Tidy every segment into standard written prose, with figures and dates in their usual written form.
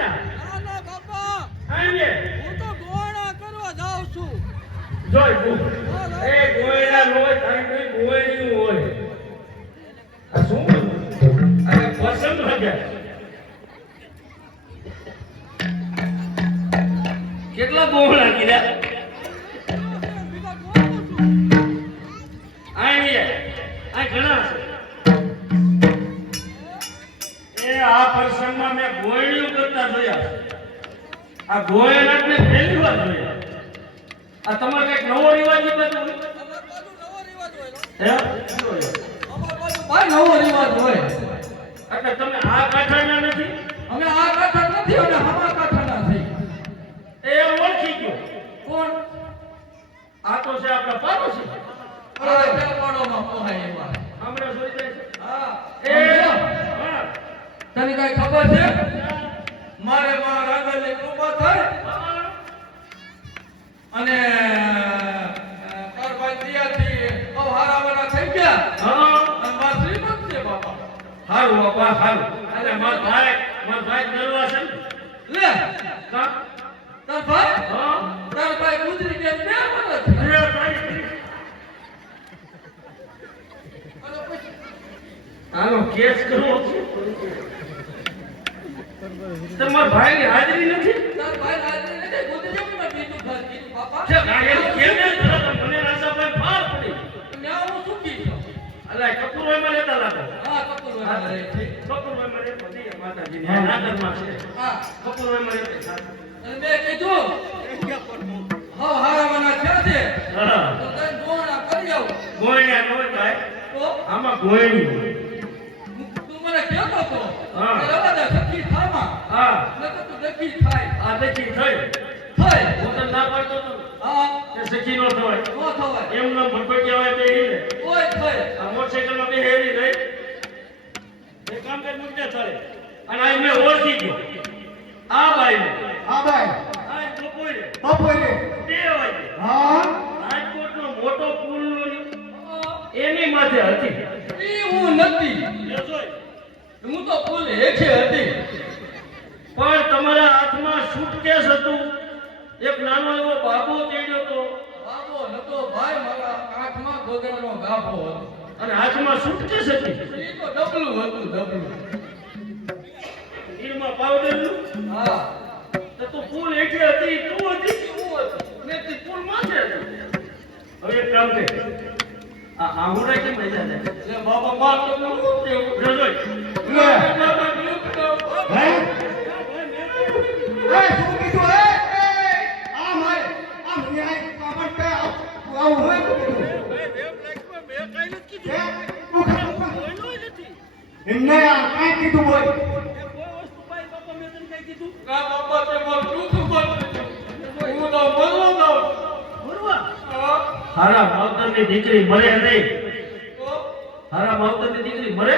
જા ના ના બાપા આને હું તો ગોળા કરવા જાઉં છું જોઈ બુ એ ગોયડા હોય તારી કોઈ ગોયડી હોય આ શું અરે પસંદ લાગ્યા કેટલા ગોળા કીધા બીજા ગોળું છું આને આ ઘણા એ આ પ્રસંગમાં મેં ગોયડીઓ કરતા જોયા આ ગોયડાને પહેલી વાર જોયા આ તમારે કઈક નવો રિવાજ બધું અમાર બાજુ નવો રિવાજ હોય હે અમાર બાજુ ભાઈ નવો રિવાજ હોય એટલે તમે આ કાઠાના નથી અમે આ કાઠા નથી અને હમા કાઠાના થઈ એ ઓળખી ગયો કોણ આ તો છે આપણા પાડોશી અરે બે પાડોમાં પોહાય એવા હમણાં જોઈ જાય છે હા એ હા તને કઈ ખબર છે મારે માં રાગલની કૃપા થાય અને કારભાઈ દિયાથી અવહારાવાના થઈ ગયા હા અને માં શ્રીમંત છે બાપા હારું બાપા હારું અરે માર ભાઈ દરવા છે ને લે કા તાર ભાઈ હા તાર ભાઈ ગુજરી ગયા બે વર્ષ અરે તારી આનો કેસ કરવો છે તમારા ભાઈની હાજરી નથી તાર ભાઈ રાજે નથી ગુજરી કેમ ના બીજું ઘર કીધું બાપા છે ગાડી કેમ ન કરો મને રાસાભાઈ ફાર પડી ન્યા હું સુખી છું અલા કપૂરભાઈમાં રહેતા લાગો હા કપૂરભાઈ રહે છે કપૂરભાઈમાં રહેતા હતી માતાજીની નાગરમાં છે હા કપૂરભાઈમાં રહેતા અને મેં કીધું અવહારાવાના થયા છે હા તો તને ગોળા કરી આવું ગોયણા નો ભાઈ તો આમાં ગોયણું તું મને કહેતો હતો હા. કે રવા દે સખી થામાં હા નકર તું દેખી થાય આ દેખી થઈ થાય હું તને ના પાડતો હતો હા કે સખી નો થવાય નો થવાય એમ નામ ભટભટી આવે તે ઈ લે ઓય થાય આ મોટરસાઇકલમાં બે હેરી રહી એ કામ કર મુદ્દે ચાલે અને આ મેં ઓળખી ગયો આ ભાઈ હા ભાઈ આ બપોરે બપોરે 2 વાગે હા રાજકોટનો મોટો પુલ એની માથે હતી ઈ હું નથી એ જોઈ હું તો ફૂલ હેઠે હતી પણ તમારા હાથમાં સુટકેસ હતું એક નાનો એવો બાબો તેડ્યો તો બાબો નતો ભાઈ મારા કાઠમાં ગોગડાનો ગાભો હતો અને હાથમાં સુટકેસ હતી ઈ તો ડબલું હતું ડબલું ઈરમાં પાવડરનું હા તો તું પુલ હેઠે હતી તું હતી હું હતું ને તી પુલ માથે હતી હવે એક કામ કર આ આંગુડા કેમ લઈ જાય લે બાબા માર તો હું કેવું જો જોઈ લે બાબા નીકળો હે એ શું કીધું એ આ મારે આ ન્યાય કામટ પે આવું હોય તો કીધું હે તું ખબર એમને આ કાઈ કીધું હોય ના બાબા તે માર દુખ બોલ હું તો બોલવા દઉં હારા માવતરની દીકરી મરે નહીં તો હારા માવતરની દીકરી મરે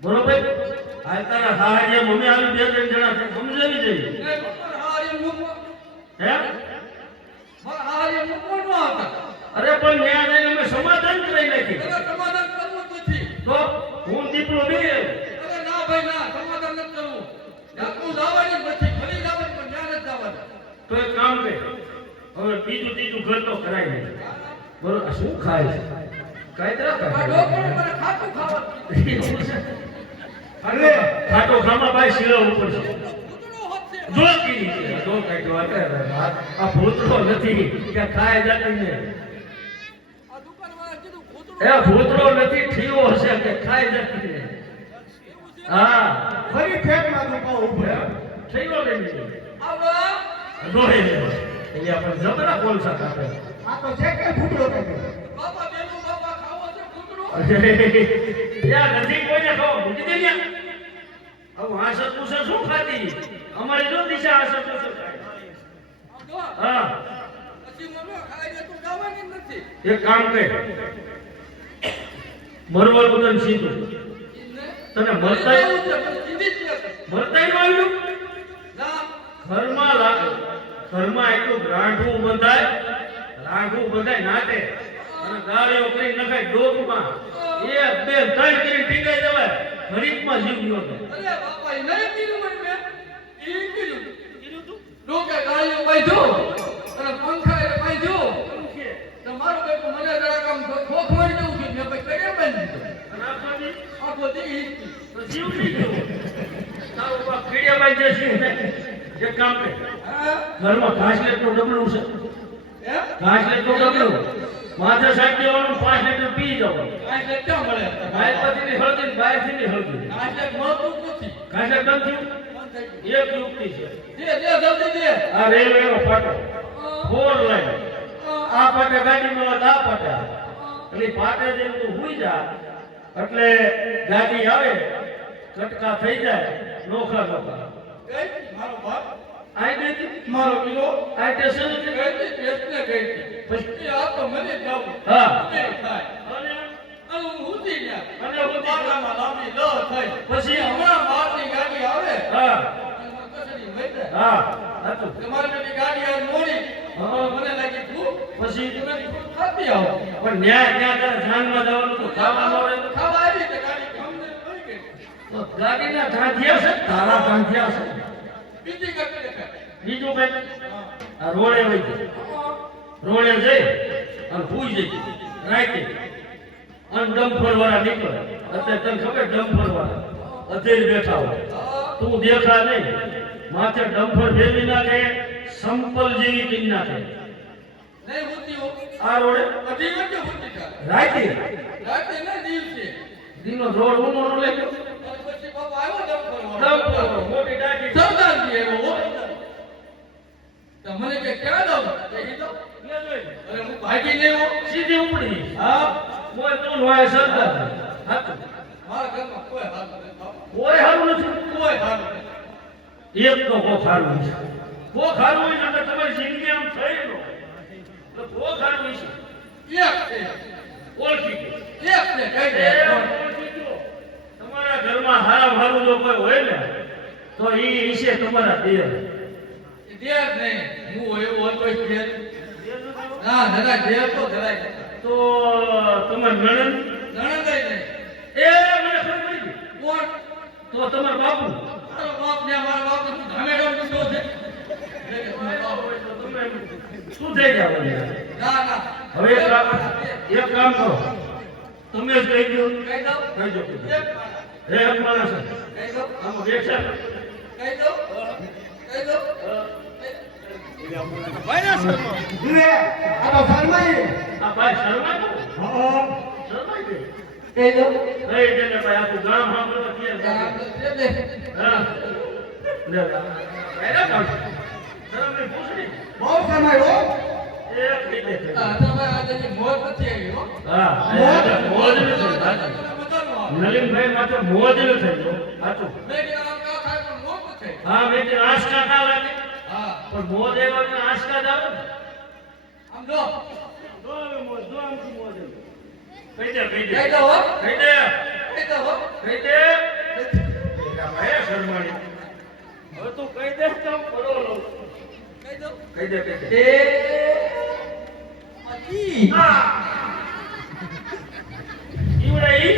બરોબર આ તારા સાહાଯ୍ય મમ્મી આવી 2-3 જણા છે સમજાવી જોઈએ ને હારી મુકો હે હારી મુકો ન હતા અરે પણ ન્યા જઈને અમે સમાધાન કરી નાખી એને સમાધાન કરવું નથી તો હું દીકરો બે અરે ના ભાઈ ના સમાધાન નથી કરવું ડાકુ જવાની નથી ફરી જવાનું પણ ત્યાં નથી જવાનું તો એક કામ કર હવે બીજું ત્રીજું ઘર તો કરાય નહીં બરોબર આ શું ખાય છે કાંઈ તરફ આ ડોક્ટરે મને ખાટું ખાવાનું અરે ખાટો ખામાં ભાઈ શીલો ઉપર છે કૂતરો હોત છે જો કી જો કાંઈક વાત આ ભૂતરો નથી કે ખાય જાતી ને આ દુકાનવાળા કીધું કૂતરો એ ભૂતરો નથી ઠીઓ હશે કે ખાય જાતી ને હા ફરી ફેટમાં દુખાવ ઉભો ઠીઓ લઈ આવડા રોહે એટલે આપણે જબરા કોલસા કાપે આ તો છે કે ફૂટડો કાઢ્યો બાપા બેનો બાપા ખાવો છે કૂતરો યાર નથી કોઈને ખાવ મૂકી દે લ્યા હવે હાસત પૂછે શું ખાતી અમારી જો દિશા હાસત પૂછે આવડો હા પછી મને ખાઈને તું જવાની જ નથી એક કામ કર મરવલ બદન સીધું તને મરતાય મરતાય નો આવ્યું ઘરમાં એટલું રાંઢું બંધાય નાટે અને ગાળીઓ કરી નખાય ડોકમાં એક બે ત્રણ કરી ટીકાઈ જવાય ઘડીકમાં જીવ ગયો તો અરે બાપા એ નહીં પીરું મને ઈ કીધું. કીધું તું ડોકે ગાળીઓ બાંધ્યું અને પંખાએ બાંધ્યું. શું કે તો મારું બેટું મને જરાક આમ ખોખ મારી દેવું છે. મેં પછી કઈ બાંધી દીધો. અને આખો દી આખો દી હિચકી. તો જીવ નહીં ગયો તારું બાપ કીડિયાબાઈ જશે એક કામ કર હા? ઘરમાં ઘાસ લેટનું ડબલું છે એમ? ઘાસ લેટનું ડબલું માથે સાઈડ દેવાનું 5 લીટર પી જવાનું કાંઈ એટલે ક્યાં મળે? ગાયપતિની હળદી ને બાયથીની હળદી કાંઈ એટલે મળતું જ નથી. ઘાસ લેટ બંધ થયું બંધ થઈ ગયું. એક યુક્તિ છે દે, દે, જલ્દી દે. આ રેલવેનો ફાટો ફોર લાઈન આ, આ પાટે ગાડીનો આ પાટે એટલે પાટે જેમ તું હુઈ જા એટલે ગાડી આવે કટકા થઈ જાય નોખા નોખા ગઈ? મારો બાપ, આઈ ગઈ મારો વીરો, આ સ્ટેશન ગઈ હતી, ટેસ્ટને ગઈ હતી. પછી આ તો મને જાવું. હા મને થાય. અને અને હું ઊંધી ગયા. અને ઊંધી બાટલામાં લાંબી લ થઈ. પછી હમણાં બહારની ગાડી આવે હા અને મને કચડી વહી જાય. હા હતું તમારી બેટી ગાડી આવે મોડી. હા. મને લાગી ભૂખ. પછી તમે થોડું ખાતી આવો. પણ ન્યાય ત્યાં તારે જાનમાં જવાનું તો ખાવા મળે તો ખાવા આવી તે ગાડી ગમને વહી ગઈ. તો ગાડીના ધાંધિયા છે તારા ધાંધિયા છે બીજી ગાડી દેખાય. બીજું કઈ હા. આ રોડે વહી જાય રોડે જઈ અને ભૂઈ જઈ રાતે અને ડમ્ફર વાળા નીકળે અત્યારે તને ખબર ડમ્ફર વાળા અત્યારે બેઠા હોય તું દેખા નહીં માથે ડમ્ફર ફેરવી નાખે સંપલ જેવી કરી નાખે નહીં હોતી હો. આ રોડે અઢી વાગે હોતી થાય. રાતે રાતે ના દિવસે. દીનો રોડ ઊનો નો લઈ ગયો અને પછી બાપા આવ્યો ડમ્પર ડમ્ફર વાળો. મોટી ડાકી સરદારજી આવ્યો હો. તો મને કે ક્યાં જાઉં? તો ઈ તો અરે હું ભાગી નહીં હો. સીધી ઉપડી હા. કોઈ તું હોય સરદાર હાચું. મારા ઘરમાં કોઈ હાથ નથી. કોઈ હારું નથી કોઈ હાથ નથી. એક તો કોક હારું છે કોક હારું હોય ને એટલે તમારી જિંદગી આમ થઈ નો એટલે કોક હારું છે એક છે. ઓળખી ગયો. એક છે. કઈ એ દે. ઓળખી ગયો. તમારા ઘરમાં હારા હારું જો કોઈ હોય ને તો ઈ વિશે તમારા દેર દેર નહીં. હું એવો હતો જ દેર. ના જરા દેર તો જરાય નથી. તો તમાર નણંદ નણંદાય નહીં. એ મને ખબર પડી ગઈ. કોણ? તો તમાર બાપુ મારો બાપ ને મારા બાપ ને ધામેડો દીધો છે. તમે શું થઈ જાવ ના ના. હવે એક કામ કરો તમે જ કહી દો કહી દઉં? કહી દો એક માણસ. હે માણસ કહી દઉં? આમ બેઠા કહી દઉં? કહી દઉં? લે આ તો શરમાઈ આ ભાઈ શરમાય તો હા શરમાય ગઈ કહી દઉં? કઈ દે ને ભાઈ આખું ગામ સાંભળો તો કે આ તો છે ને. હા લે એના કામ શરમ ની પૂછડી બહુ શરમાઈ હો એક રીતે થઈ આ તમે આજે મોજ નથી આવી હો. હા મોજ ન થઈ બધાનું આવે. નલિનભાઈ માથે મોજ ન થઈ ગયો સાચું મેં કીધું આમ કાં થાય પણ મોજ ન થઈ. હા મેં તે આંસકા ના લાગે હા. પણ મોજ એવા ને આંસકા જ આવે ને આમ જો. દો હવે મોજ દો આમથી મોજ આવે. કહી દે કહી દઉં હો. કહી દે કહી દઉં હો. કહી દે એલા ભાઈ શરમાણી હવે તું કહી દે તો આમ પડો લઉં કહી દઉં? કહી દે કહી દે એ અજી. ઈવડા ઈ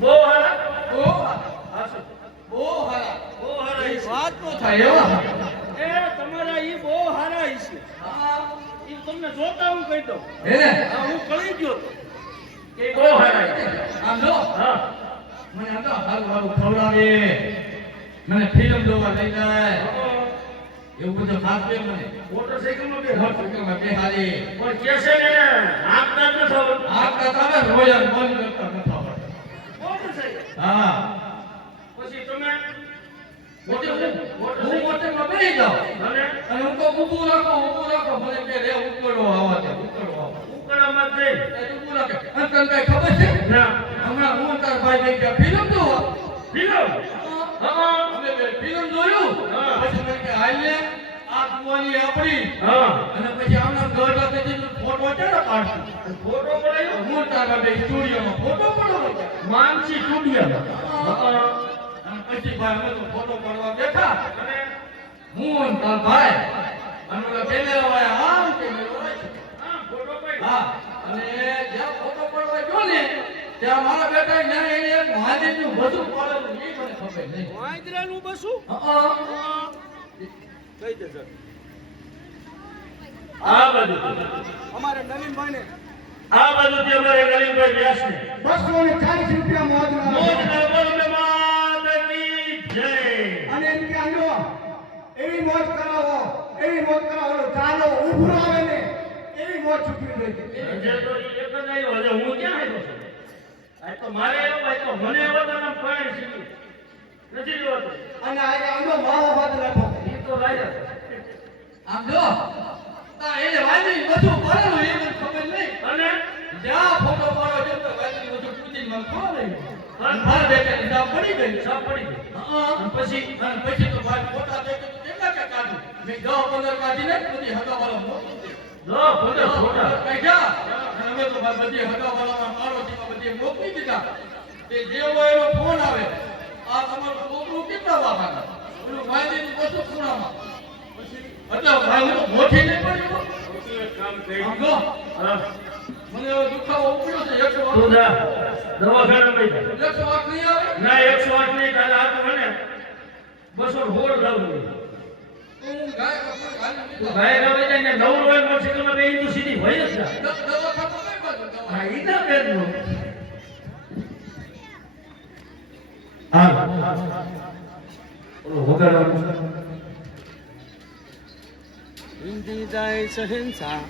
બહુ હારા બહુ હારા. હાસુ બહુ હારા. બહુ હારા ઈ વાત તો થાય એવા. એ તમારા ઈ બહુ હારા ઈ છે હા. ઈ તમને જોતા હું કહી દઉં હે ને? હા હું કળી ગયો તો કે બહુ હારા ઈ. આમ જો. હા મને આમ તો હારું હારું ખવડાવે. મને ફિલ્મ જોવા લઈ જાય. એવું બધું ખાશે મને. મોટરસાઇકલમાં બે હોટલમાં બેહાડી. પણ કે છે ને આપતા જ નથી આવડતું. આ કથાને રોયલ બંધ કરતા નથી આવડતું. મોટરસાઇકલ હા. પછી તમે પછી હું હોટલમાં બેસી જાઉં. અને અને હું તો ઊભું રાખો. મને કે રે ઉકળો આવા દે. ઉકળો આવા. ઉકળામાં જ જઈ એ ઊભું રાખે. અને તને કાંઈ ખબર છે? ના હમણાં હું તાર ભાઈ લઈ ગયા ફિલ્મ જોવા. ફિલ્મ હા અમે બે ફિલ્મ જોયું. હા. પછી મને કે હાલ ને આ જોવાની આપણી. હા અને પછી આમના ઘરના તેથી ફોટો છે ને પાડશું. ફોટો પડાયો હું તારા બે સ્ટુડિયોમાં ફોટો પડવાનો છે. માનસી સ્ટુડિયોમાં હા અને પછી ભાઈ અમે તો ફોટો પાડવા બેઠા. અને હું અને તાર ભાઈ અને ઓલા કેમેરા વાળા આમ કેમેરો રાખ્યો. હા ફોટો પડાયો હા. અને જ્યાં ફોટો પડવા ગયો ને ત્યાં મારા બેટા ને એને એક મહાદેવનું બધું પાડેલું એ મને ખબર નહીં. વાંદરાનું બસું હા. કહી દે સર આ બાજુ અમારે નવીનભાઈ ને આ બાજુથી અમારે નવીનભાઈ વ્યાસને 240 રૂપિયા મોજના મોજના બોલને માત કી જય. અને એમ કે આજો એવી મોજ કરાવો ચાલો ઊભું આવે ને એવી મોજ છૂટવી જોઈએ. હજે તો ઈ એક જ આવ્યો, હજે હું ક્યાં આવ્યો છું? આ તો મારે આવ્યો, આ તો મને આવ્યો તો આમ પાણી સીધું. નથી જોવાતું. અને આજે આજો માવો ભાત રાખો. ઈ તો લાયક. આમ જો તા એને વાંદરી બધું પાડેલું એ મને ખબર નહીં. અને જ્યાં ફોટો પાડો છે તો વાંદરી બધું પૂછી મને ખબર નહીં. અને મારા બેટાની જામ પડી ગઈ. સાપ પડી ગઈ. હા. અને પછી અને પછી તો ભાઈ ફોટા દેખે તો કેટલા કે કાઢું. મેં 10-15 કાઢીને બધી હગાવાળા મોકલી દે. લો ભલે ફોટા. કાઢ્યા. અને અમે તો ભાઈ બધી હગાવાળામાં પાડોશીમાં બધી મોકલી દીધા. તે જે હોય એનો ફોન આવે. આ તમારું છોકરું કેટલા વાપરતા? ઓલું વાંદરીનું બધું ખૂણામાં. એટલે ભાઈ હું તો મોઠી નહીં પડ્યો. તું એક કામ કરી. આમ જો, હા, મને હવે દુખાવો ઉપડ્યો છે 108. તું જા દવાખાનામાં જા. 108 નહીં આવે? ના 108 નહીં, તારે આ તો મને 216 લાવવું. તો હું ગાય કપડ ઘાલી તું દીધા. ગાય ગાવે જાય ને નવું હોય મોટરસાઇકલમાં બે ઈંધું સીધી હોય જ ના. દવાખાનું કઈ બાજુ દવા? હા, ઈ ના બેનનું. હા. ઓલો વગાડવાનું. હિન્દી જાય સહેનશા